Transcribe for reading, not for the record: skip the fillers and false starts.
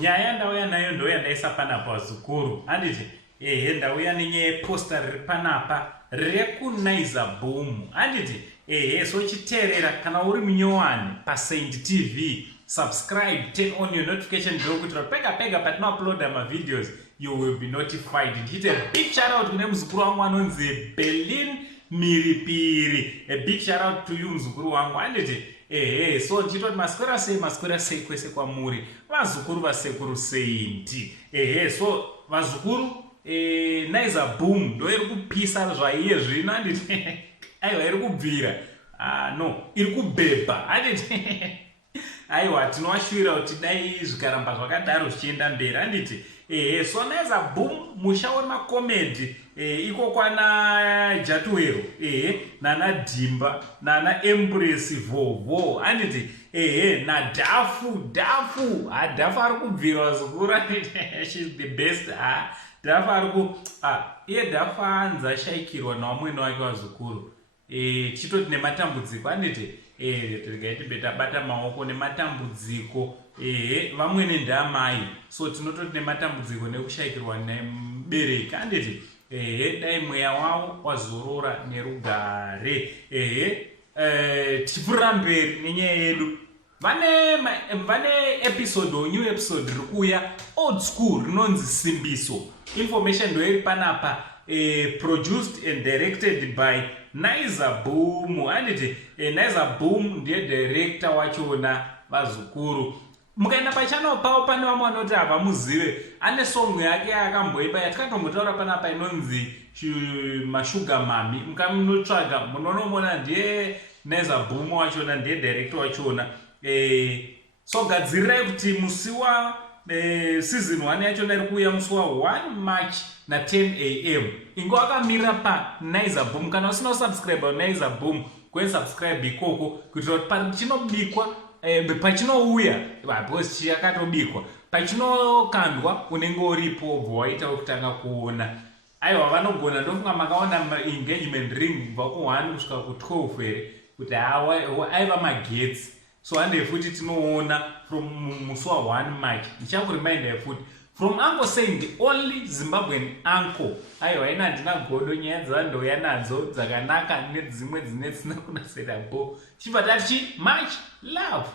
nyaya ndauya nayo ndoyandaisa panapa wazukuru handiti ndauya nenyaya yeposta riri panapa rekunaiza boom handiti so chiteerera kana uri munyowani paSaint TV subscribe, turn on your notification bell kuitira pega pega patinouploada mavideos you will be notified. Ndichite a big shout out kune muzukuru wangu anonzi Berlin Miripiri. A big shout out to you muzukuru wangu handiti so ndichitoti maswera sei kwese kwamuri vazukuru vasekuru Saint. So vazukuru naiza boom ndo iri kupisa zvaiye zvino handiti aiwa iri kubvira no iri kubhebha handiti aiwa tinovashuvira kuti dai zvikaramba zvakadaro zvichienda mberi handiti so naiza boom musha wemakomedi iko kwana Jatuwero nana Dhimba nana Embrace Vovo handiti nadhafu dhafu ari kubvira wazukuru handiti she's the best dhafu ari ku iye dhafu anza shaikirwa nawamwene wake wazukuru chitoti nematambudziko handiti regai tabata maoko nematambudziko vamwene ndaamai so tinototi nematambudziko nekushayikirwa nemubereki handiti dai mweya wavo wazorora nerugare tichipfuurira mberi nenyaya yedu vane episode new episode riri kuuya old school rinonzi Simbiso. Information ndoiri panapa produced and directed by Naiza Boom handiti Naiza Boom ndiye director wachona vazukuru. Mukaenda pachannel pavo pane vamwe vanoti havamuzive ane song yake yakamboipa yatikatombotaura panapa inonzi Mashuga Mami. Mukamunotsvaga munonomona ndiye Naiza Boom wachona ndiye director wachona. So gadzirirai kuti musi wa season 1 yachona iri kuuya musi wa 1 March na 10 am ingo akamirira paNaiza Boom. Kana usina kusubscribe Naiza Boom go subscribe ikoko kuitira kuti pachinobikwa pachinouya because chakatobikwa pachinokandwa unenge uripo bva waita kutanga kuona. Aiwa vanogona ndofunga makaona engagement ring kubva ku1 kusvika ku12 here kuti aiva magetsi so hande futi tinoona from musi wa 1 March. Ndichakureminder futi from Uncle saying the only Zimbabwean uncle. Aiwa ina handina godo nyaya dzandouya nadzo dzakanaka nedzimwe dzine dzisina kunasira bo chibva tati much love.